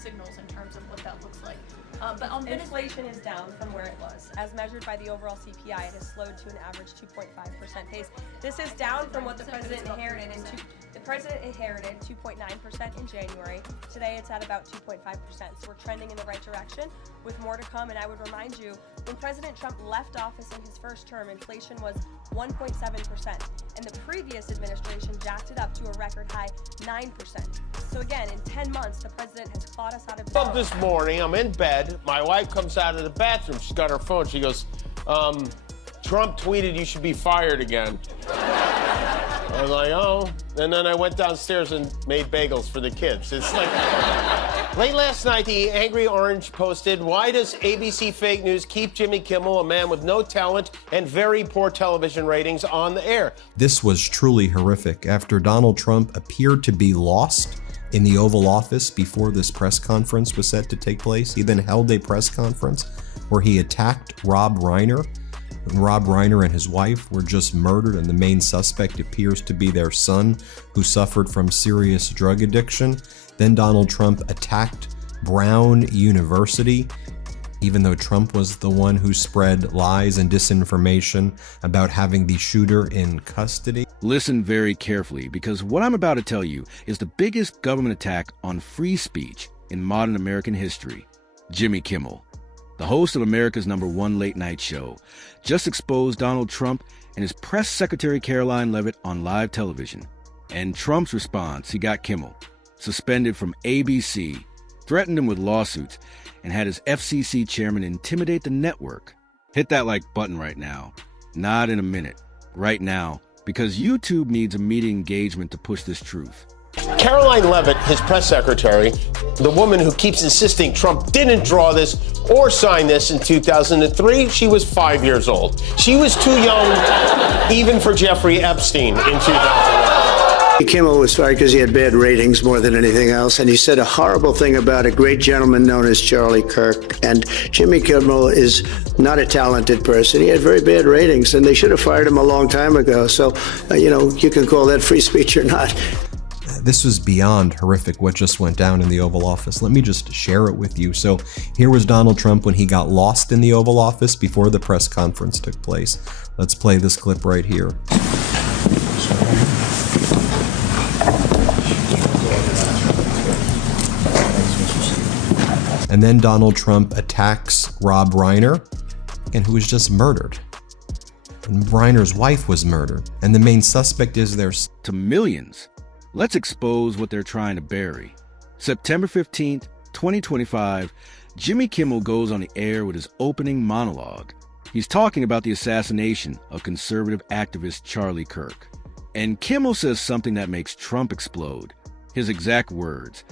mixed signals in terms of what that looks like. But inflation is down from where it was. As measured by the overall CPI, it has slowed to an average 2.5% pace. This is down from what the president inherited. The president inherited 2.9% in January. Today it's at about 2.5%. So we're trending in the right direction with more to come. And I would remind you, when President Trump left office in his first term, inflation was 1.7%. And the previous administration jacked it up to a record high 9%. So again, in 10 months, the president has clawed us out of debt. This morning, I'm in bed. My wife comes out of the bathroom. She's got her phone. She goes, Trump tweeted you should be fired again. I was like, oh. And then I went downstairs and made bagels for the kids. It's like... Late last night, the Angry Orange posted, why does ABC Fake News keep Jimmy Kimmel, a man with no talent and very poor television ratings, on the air? This was truly horrific. After Donald Trump appeared to be lost in the Oval Office before this press conference was set to take place, he then held a press conference where he attacked Rob Reiner. Rob Reiner and his wife were just murdered, and the main suspect appears to be their son, who suffered from serious drug addiction. Then Donald Trump attacked Brown University, even though Trump was the one who spread lies and disinformation about having the shooter in custody. Listen very carefully, because what I'm about to tell you is the biggest government attack on free speech in modern American history. Jimmy Kimmel, the host of America's #1 late night show, just exposed Donald Trump and his press secretary Karoline Leavitt on live television. And Trump's response, he got Kimmel suspended from ABC, threatened him with lawsuits, and had his FCC chairman intimidate the network. Hit that like button right now. Not in a minute. Right now. Because YouTube needs immediate engagement to push this truth. Karoline Leavitt, his press secretary, the woman who keeps insisting Trump didn't draw this or sign this in 2003, she was 5 years old. She was too young even for Jeffrey Epstein in 2001. Kimmel was fired because he had bad ratings more than anything else, and he said a horrible thing about a great gentleman known as Charlie Kirk. And Jimmy Kimmel is not a talented person. He had very bad ratings, and they should have fired him a long time ago. So, you can call that free speech or not. This was beyond horrific what just went down in the Oval Office. Let me just share it with you. So here was Donald Trump when he got lost in the Oval Office before the press conference took place. Let's play this clip right here. And then Donald Trump attacks Rob Reiner, and who was just murdered. And Reiner's wife was murdered, and the main suspect is their... To millions. Let's expose what they're trying to bury. September 15th, 2025, Jimmy Kimmel goes on the air with his opening monologue. He's talking about the assassination of conservative activist Charlie Kirk. And Kimmel says something that makes Trump explode. His exact words: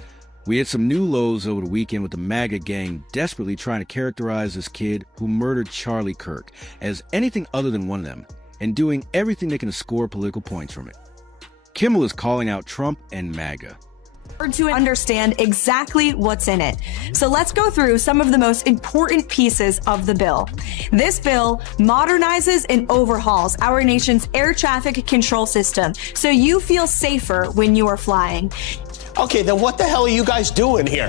"We had some new lows over the weekend with the MAGA gang desperately trying to characterize this kid who murdered Charlie Kirk as anything other than one of them, and doing everything they can to score political points from it." Kimmel is calling out Trump and MAGA. To understand exactly what's in it. So let's go through some of the most important pieces of the bill. This bill modernizes and overhauls our nation's air traffic control system so you feel safer when you are flying. Okay, then what the hell are you guys doing here?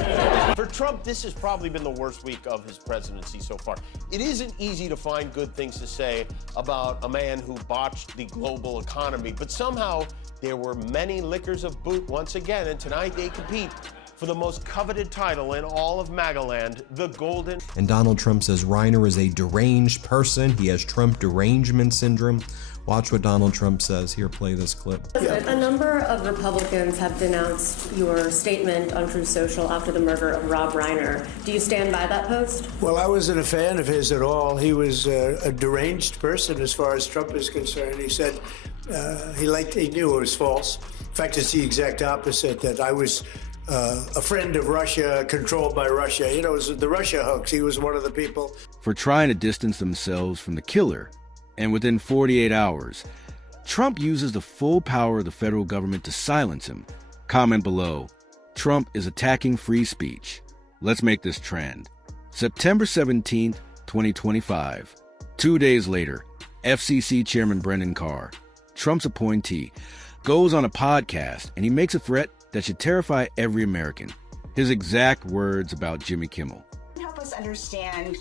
For Trump, this has probably been the worst week of his presidency so far. It isn't easy to find good things to say about a man who botched the global economy, but somehow there were many lickers of boot once again, and tonight they compete for the most coveted title in all of MAGA land, the Golden... And Donald Trump says Reiner is a deranged person. He has Trump derangement syndrome. Watch what Donald Trump says. Here, play this clip. A number of Republicans have denounced your statement on Truth Social after the murder of Rob Reiner. Do you stand by that post? Well, I wasn't a fan of his at all. He was a deranged person as far as Trump is concerned. He said he knew it was false. In fact, it's the exact opposite, that I was a friend of Russia, controlled by Russia. You know, it was the Russia hoax. He was one of the people. For trying to distance themselves from the killer. And within 48 hours, Trump uses the full power of the federal government to silence him. Comment below. Trump is attacking free speech. Let's make this trend. September 17th, 2025. 2 days later, FCC Chairman Brendan Carr, Trump's appointee, goes on a podcast and he makes a threat that should terrify every American. His exact words about Jimmy Kimmel. Help us understand,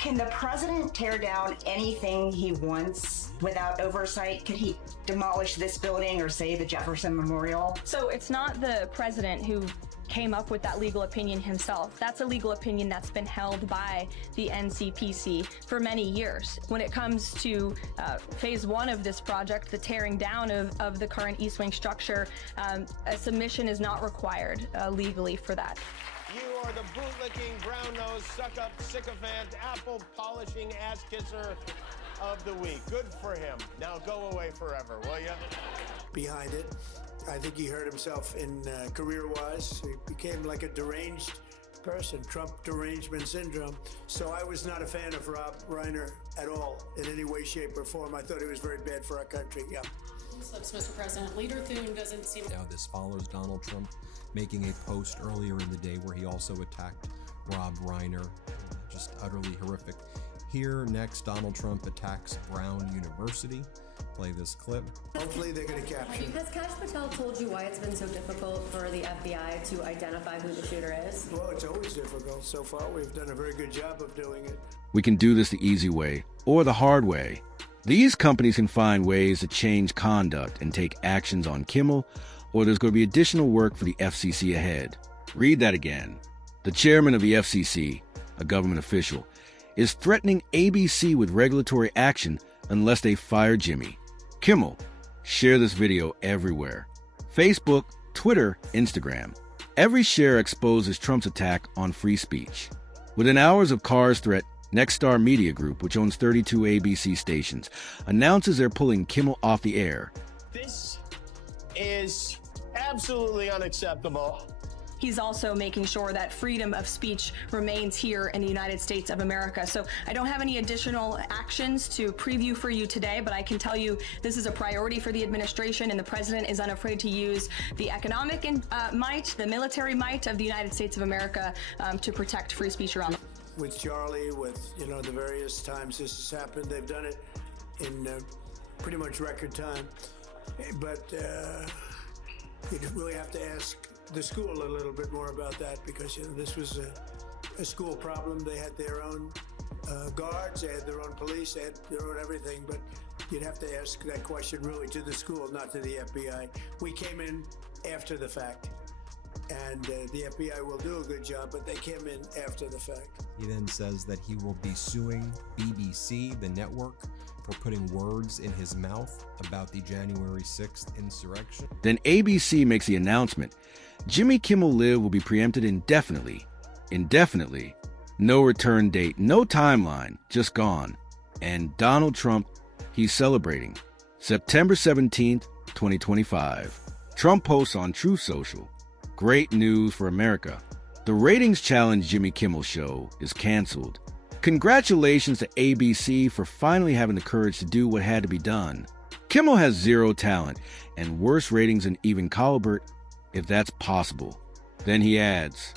can the president tear down anything he wants without oversight? Could he demolish this building or say the Jefferson Memorial? So it's not the president who came up with that legal opinion himself. That's a legal opinion that's been held by the NCPC for many years. When it comes to phase one of this project, the tearing down of the current East Wing structure, a submission is not required legally for that. You are the bootlicking, brown-nosed, suck-up, sycophant, apple-polishing ass-kisser of the week. Good for him. Now go away forever, will you? Behind it, I think he hurt himself in career-wise. He became like a deranged person, Trump derangement syndrome. So I was not a fan of Rob Reiner at all, in any way, shape, or form. I thought he was very bad for our country, yeah. Slips, Mr. President. Leader Thune doesn't seem... Now this follows Donald Trump making a post earlier in the day where he also attacked Rob Reiner. Just utterly horrific. Here, next, Donald Trump attacks Brown University. Play this clip. Hopefully they're going to capture him. Has Kash Patel told you why it's been so difficult for the FBI to identify who the shooter is? Well, it's always difficult. So far, we've done a very good job of doing it. We can do this the easy way or the hard way. These companies can find ways to change conduct and take actions on Kimmel, or there's going to be additional work for the FCC ahead. Read that again. The chairman of the FCC, a government official, is threatening ABC with regulatory action unless they fire Jimmy. Kimmel, share this video everywhere. Facebook, Twitter, Instagram. Every share exposes Trump's attack on free speech. Within hours of Carr's threat, Nexstar Media Group, which owns 32 ABC stations, announces they're pulling Kimmel off the air. This is absolutely unacceptable. He's also making sure that freedom of speech remains here in the United States of America. So I don't have any additional actions to preview for you today, but I can tell you this is a priority for the administration, and the president is unafraid to use the economic might, the military might of the United States of America to protect free speech around the world. With Charlie, with, the various times this has happened, they've done it in pretty much record time. But you really have to ask the school a little bit more about that, because this was a school problem. They had their own guards, they had their own police, they had their own everything, but you'd have to ask that question really to the school, not to the FBI. We came in after the fact, and the FBI will do a good job, but they came in after the fact. He then says that he will be suing BBC, the network, for putting words in his mouth about the January 6th insurrection. Then ABC makes the announcement. Jimmy Kimmel Live will be preempted indefinitely. Indefinitely. No return date, no timeline, just gone. And Donald Trump, he's celebrating. September 17th, 2025. Trump posts on Truth Social. Great news for America. The ratings challenge Jimmy Kimmel show is canceled. Congratulations to ABC for finally having the courage to do what had to be done. Kimmel has zero talent and worse ratings than even Colbert, if that's possible. Then he adds,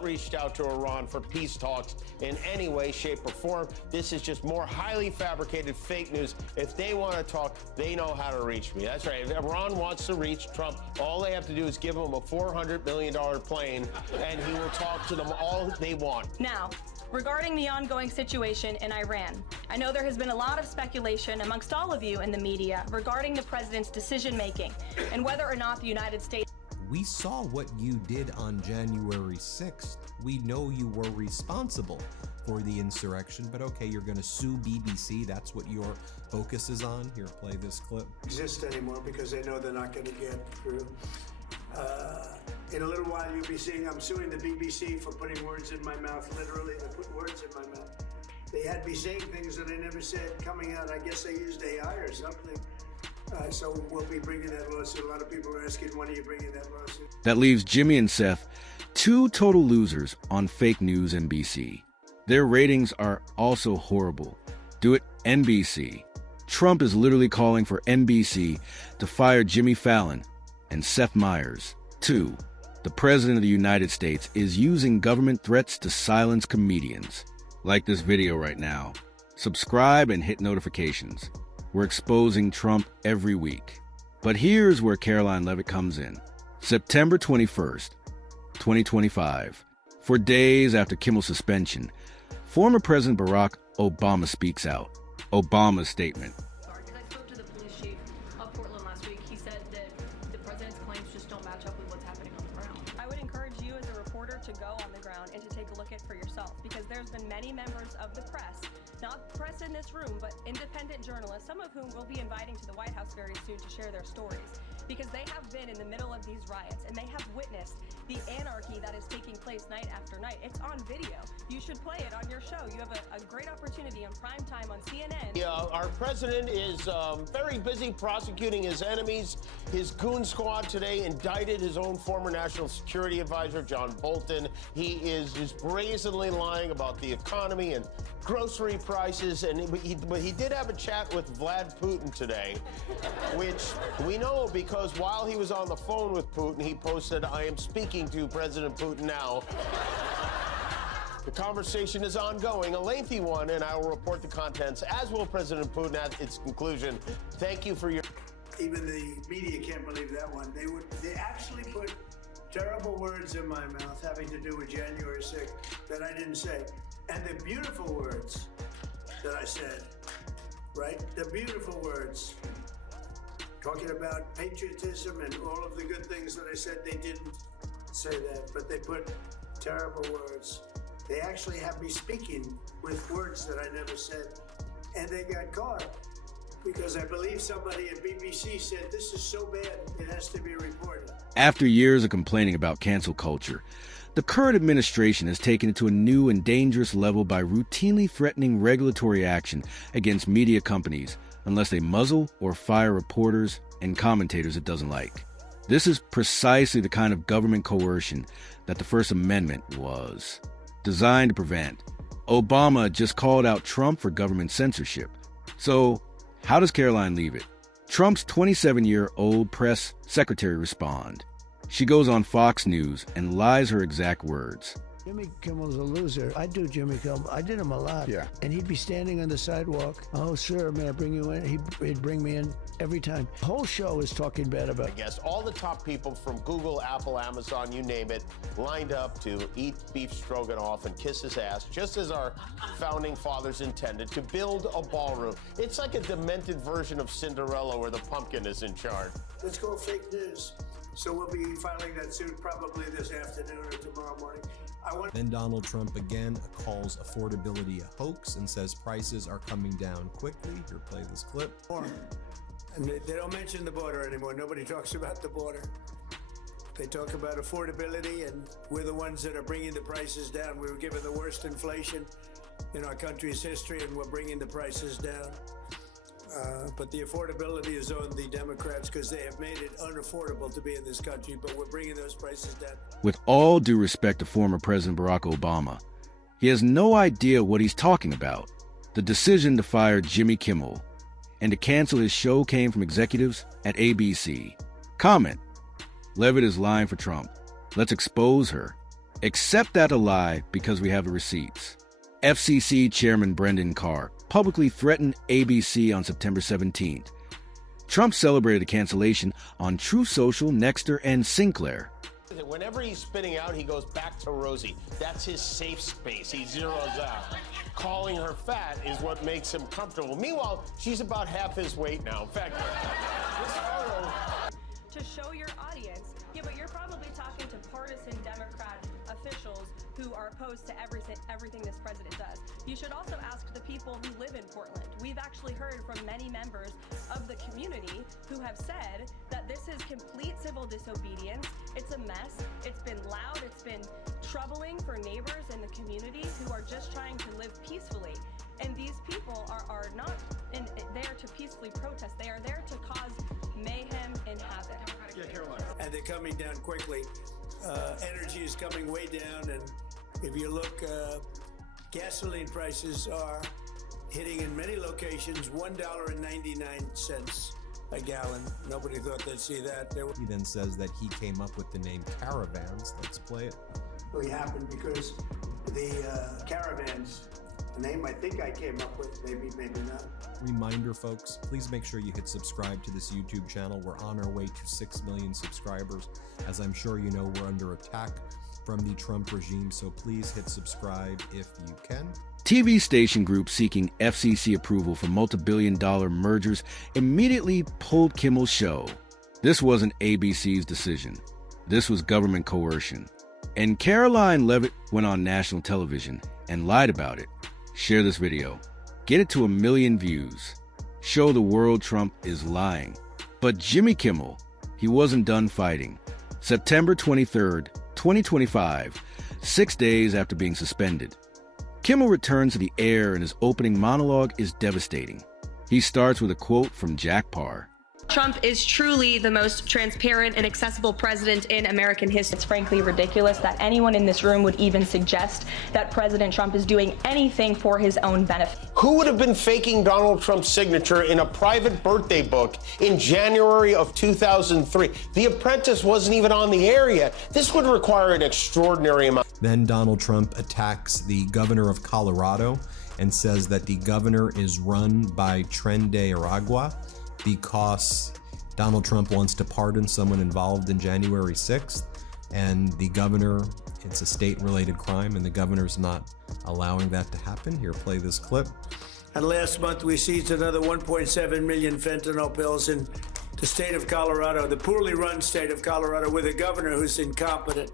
Reached out to Iran for peace talks in any way, shape, or form. This is just more highly fabricated fake news. If they want to talk, they know how to reach me. That's right. If Iran wants to reach Trump, all they have to do is give him a $400 million plane, and he will talk to them all they want. Now, regarding the ongoing situation in Iran, I know there has been a lot of speculation amongst all of you in the media regarding the president's decision-making and whether or not the United States... We saw what you did on January 6th. We know you were responsible for the insurrection, but okay, you're going to sue BBC. That's what your focus is on. Here, play this clip. Exist anymore because they know they're not going to get through. In a little while, you'll be seeing I'm suing the BBC for putting words in my mouth. Literally, they put words in my mouth. They had me saying things that I never said coming out. I guess they used AI or something. So we'll be bringing that lawsuit. A lot of people are asking, when are you bringing that lawsuit? That leaves Jimmy and Seth, two total losers on fake news NBC. Their ratings are also horrible. Do it NBC. Trump is literally calling for NBC to fire Jimmy Fallon and Seth Meyers. 2. The President of the United States is using government threats to silence comedians. Like this video right now. Subscribe and hit notifications. We're exposing Trump every week. But here's where Karoline Leavitt comes in. September 21st. 2025. For days after Kimmel's suspension, former President Barack Obama speaks out. Obama's statement. I spoke to the police chief of Portland last week. He said that the president's claims just don't match up with what's happening on the ground. I would encourage you as a reporter to go on the ground and to take a look at it for yourself, because there's been many members of the press, not press in this room, but independent journalists, some of whom will be inviting to the White House very soon to share their stories, because they have been in the middle of these riots and they have witnessed the anarchy that is taking place night after night. It's on video. You should play it on your show. You have a great opportunity on prime time on CNN. Yeah, our president is very busy prosecuting his enemies. His goon squad today indicted his own former national security advisor, John Bolton. He is just brazenly lying about the economy and grocery prices, but he did have a chat with Vlad Putin today, which we know because while he was on the phone with Putin, he posted, "I am speaking to President Putin now." The conversation is ongoing, a lengthy one, and I will report the contents, as will President Putin at its conclusion. Thank you for your... Even the media can't believe that one. They actually put terrible words in my mouth having to do with January 6th that I didn't say. And the beautiful words that I said, right? The beautiful words, talking about patriotism and all of the good things that I said, they didn't say that, but they put terrible words. They actually have me speaking with words that I never said, and they got caught because I believe somebody at BBC said, "This is so bad, it has to be reported." After years of complaining about cancel culture, the current administration has taken it to a new and dangerous level by routinely threatening regulatory action against media companies unless they muzzle or fire reporters and commentators it doesn't like. This is precisely the kind of government coercion that the First Amendment was designed to prevent. Obama just called out Trump for government censorship. So, how does Karoline Leavitt, Trump's 27-year-old press secretary, respond? She goes on Fox News and lies her exact words. Jimmy Kimmel's a loser. I do Jimmy Kimmel. I did him a lot. Yeah. And he'd be standing on the sidewalk. "Oh, sir, may I bring you in?" He'd bring me in every time. The whole show is talking bad about it. Guess all the top people from Google, Apple, Amazon, you name it, lined up to eat beef stroganoff and kiss his ass, just as our founding fathers intended, to build a ballroom. It's like a demented version of Cinderella where the pumpkin is in charge. Let's go fake news. So we'll be filing that suit probably this afternoon or tomorrow morning. Then Donald Trump again calls affordability a hoax and says prices are coming down quickly. Here, play this clip. And they don't mention the border anymore. Nobody talks about the border. They talk about affordability, and we're the ones that are bringing the prices down. We were given the worst inflation in our country's history, and we're bringing the prices down. But the affordability is on the Democrats because they have made it unaffordable to be in this country, but we're bringing those prices down. With all due respect to former President Barack Obama, he has no idea what he's talking about. The decision to fire Jimmy Kimmel and to cancel his show came from executives at ABC. Comment: Leavitt is lying for Trump. Let's expose her. Accept that a lie because we have the receipts. FCC Chairman Brendan Carr publicly threatened ABC on September 17th. Trump celebrated a cancellation on Truth Social, Nexter, and Sinclair. Whenever he's spitting out, he goes back to Rosie. That's his safe space. He zeroes out. Calling her fat is what makes him comfortable. Meanwhile, she's about half his weight now. In fact, this photo... To show your audience, yeah, but you're probably talking to partisan Democrat officials who are opposed to everything this president does. You should also ask the people who live in Portland. We've actually heard from many members of the community who have said that this is complete civil disobedience. It's a mess. It's been loud. It's been troubling for neighbors in the community who are just trying to live peacefully. And these people are not there to peacefully protest. They are there to cause mayhem and havoc. Yeah, Caroline. And they're coming down quickly. Energy is coming way down, and if you look, gasoline prices are hitting in many locations $1.99 a gallon. Nobody thought they'd see that. He then says that he came up with the name caravans. Let's play it. Really happened because the caravans, a name I think I came up with, maybe not. Reminder, folks, please make sure you hit subscribe to this YouTube channel. We're on our way to 6 million subscribers. As I'm sure you know, we're under attack from the Trump regime, so please hit subscribe if you can. TV station group seeking FCC approval for multi-billion-dollar mergers immediately pulled Kimmel's show. This wasn't ABC's decision. This was government coercion. And Karoline Leavitt went on national television and lied about it. Share this video. Get it to 1 million views. Show the world Trump is lying. But Jimmy Kimmel, he wasn't done fighting. September 23rd, 2025, 6 days after being suspended. Kimmel returns to the air and his opening monologue is devastating. He starts with a quote from Jack Parr. Trump is truly the most transparent and accessible president in American history. It's frankly ridiculous that anyone in this room would even suggest that President Trump is doing anything for his own benefit. Who would have been faking Donald Trump's signature in a private birthday book in January of 2003? The Apprentice wasn't even on the air yet. This would require an extraordinary amount. Then Donald Trump attacks the governor of Colorado and says that the governor is run by Tren de Aragua because Donald Trump wants to pardon someone involved in January 6th, and the governor, it's a state-related crime, and the governor's not allowing that to happen. Here, play this clip. And last month, we seized another 1.7 million fentanyl pills in the state of Colorado, the poorly run state of Colorado, with a governor who's incompetent,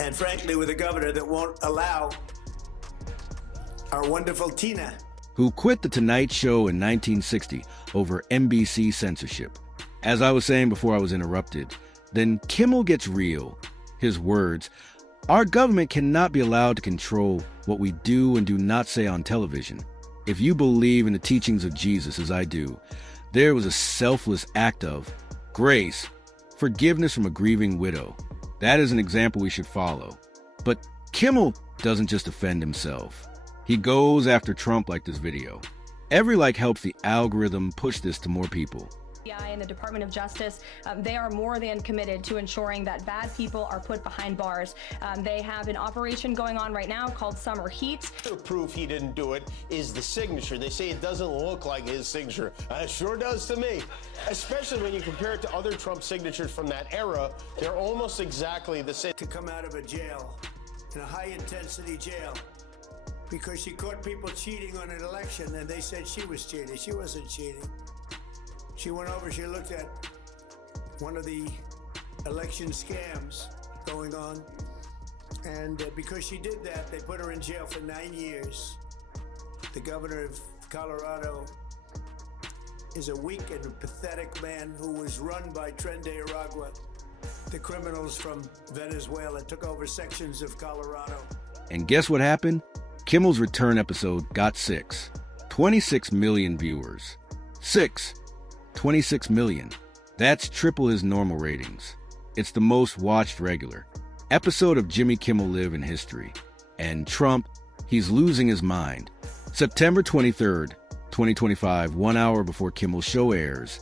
and frankly, with a governor that won't allow our wonderful Tina, who quit The Tonight Show in 1960 over NBC censorship. As I was saying before I was interrupted, then Kimmel gets real. His words, "Our government cannot be allowed to control what we do and do not say on television. If you believe in the teachings of Jesus as I do, there was a selfless act of grace, forgiveness from a grieving widow. That is an example we should follow." But Kimmel doesn't just defend himself. He goes after Trump like this video. Every like helps the algorithm push this to more people. And the Department of Justice, they are more than committed to ensuring that bad people are put behind bars. They have an operation going on right now called Summer Heat. The proof he didn't do it is the signature. They say it doesn't look like his signature. It sure does to me. Especially when you compare it to other Trump signatures from that era. They're almost exactly the same. to come out of a jail, in a high-intensity jail, because she caught people cheating on an election, and they said she was cheating. She wasn't cheating. She went over, she looked at one of the election scams going on, and because she did that, they put her in jail for 9 years. The governor of Colorado is a weak and pathetic man who was run by Tren de Aragua, the criminals from Venezuela, took over sections of Colorado. And guess what happened? Kimmel's return episode got 26 million viewers. 26 million. That's triple his normal ratings. It's the most watched regular episode of Jimmy Kimmel Live in history. And Trump, he's losing his mind. September 23rd, 2025, 1 hour before Kimmel's show airs,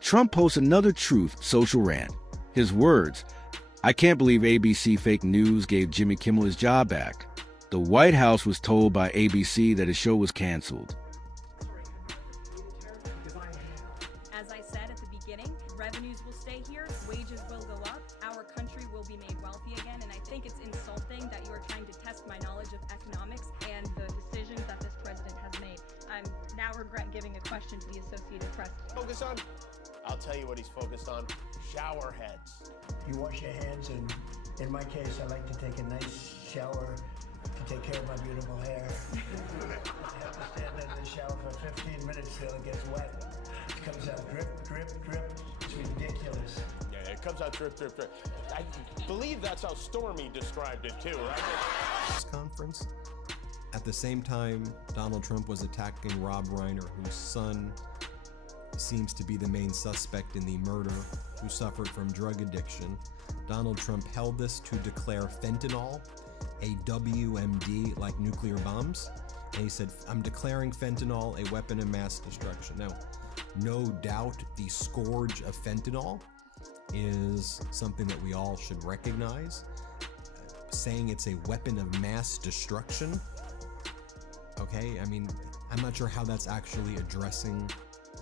Trump posts another truth social rant. His words, "I can't believe ABC fake news gave Jimmy Kimmel his job back. The White House was told by ABC that his show was canceled." As I said at the beginning, revenues will stay here, wages will go up, our country will be made wealthy again, and I think it's insulting that you are trying to test my knowledge of economics and the decisions that this president has made. I now regret giving a question to the Associated Press. Focus on? I'll tell you what he's focused on. Shower heads. You wash your hands, and in my case, I like to take a nice shower to take care of my beautiful hair. I have to stand in the shower for 15 minutes till it gets wet. It comes out drip, drip, drip. It's ridiculous. Yeah, it comes out drip, drip, drip. I believe that's how Stormy described it too, right? Press conference. At the same time, Donald Trump was attacking Rob Reiner, whose son seems to be the main suspect in the murder, who suffered from drug addiction. Donald Trump held this to declare fentanyl a WMD, like nuclear bombs. And he said, "I'm declaring fentanyl a weapon of mass destruction." Now, no doubt the scourge of fentanyl is something that we all should recognize. Saying it's a weapon of mass destruction, okay, I mean, I'm not sure how that's actually addressing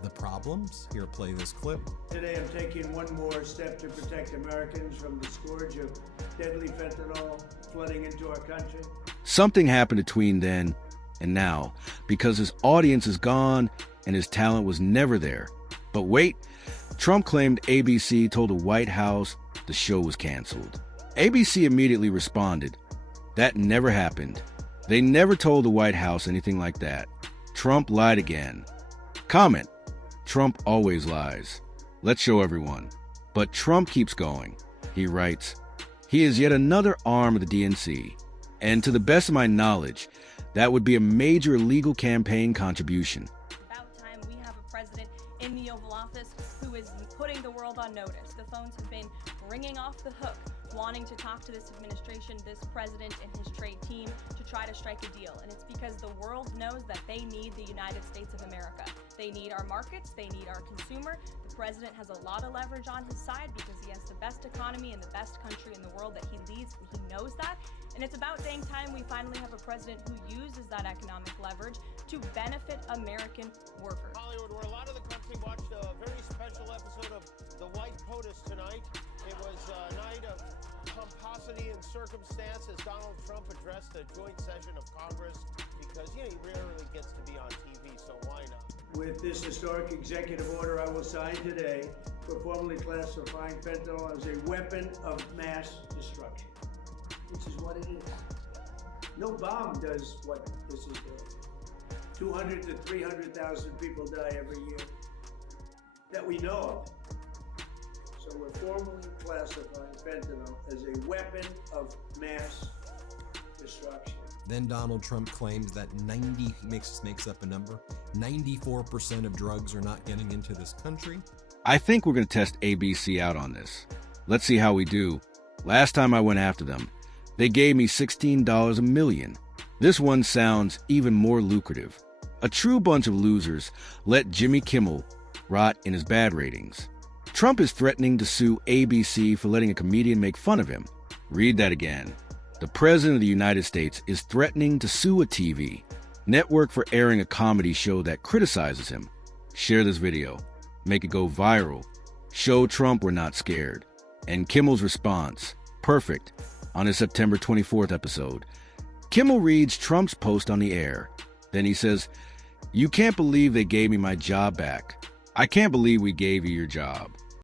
the problems. Here, play this clip. Today I'm taking one more step to protect Americans from the scourge of deadly fentanyl flooding into our country. Something happened between then and now because his audience is gone and his talent was never there. But wait, Trump claimed ABC told the White House the show was canceled. ABC immediately responded, that never happened. They never told the White House anything like that. Trump lied again. Comment, Trump always lies. Let's show everyone. But Trump keeps going. He writes, he is yet another arm of the DNC. And to the best of my knowledge, that would be a major legal campaign contribution. About time we have a president in the Oval Office who is putting the world on notice. The phones have been ringing off the hook, wanting to talk to this administration, this president, and his trade team to try to strike a deal. And it's because the world knows that they need the United States of America. They need our markets, they need our consumer. The president has a lot of leverage on his side because he has the best economy and the best country in the world that he leads. He knows that. And it's about dang time we finally have a president who uses that economic leverage to benefit American workers. Hollywood, where a lot of the country watched a very special episode of The White POTUS tonight. It was a night of pomposity and circumstance as Donald Trump addressed a joint session of Congress because, he rarely gets to be on TV, so why not? With this historic executive order I will sign today for formally classifying fentanyl as a weapon of mass destruction, which is what it is. No bomb does what this is doing. 200 to 300,000 people die every year that we know of. So we're formally classifying fentanyl as a weapon of mass destruction. Then Donald Trump claims that makes up a number. 94% of drugs are not getting into this country. I think we're going to test ABC out on this. Let's see how we do. Last time I went after them, they gave me $16 a million. This one sounds even more lucrative. A true bunch of losers let Jimmy Kimmel rot in his bad ratings. Trump is threatening to sue ABC for letting a comedian make fun of him. Read that again. The President of the United States is threatening to sue a TV network for airing a comedy show that criticizes him. Share this video. Make it go viral. Show Trump we're not scared. And Kimmel's response, perfect, on his September 24th episode. Kimmel reads Trump's post on the air. Then he says, you can't believe they gave me my job back. I can't believe we gave you your job.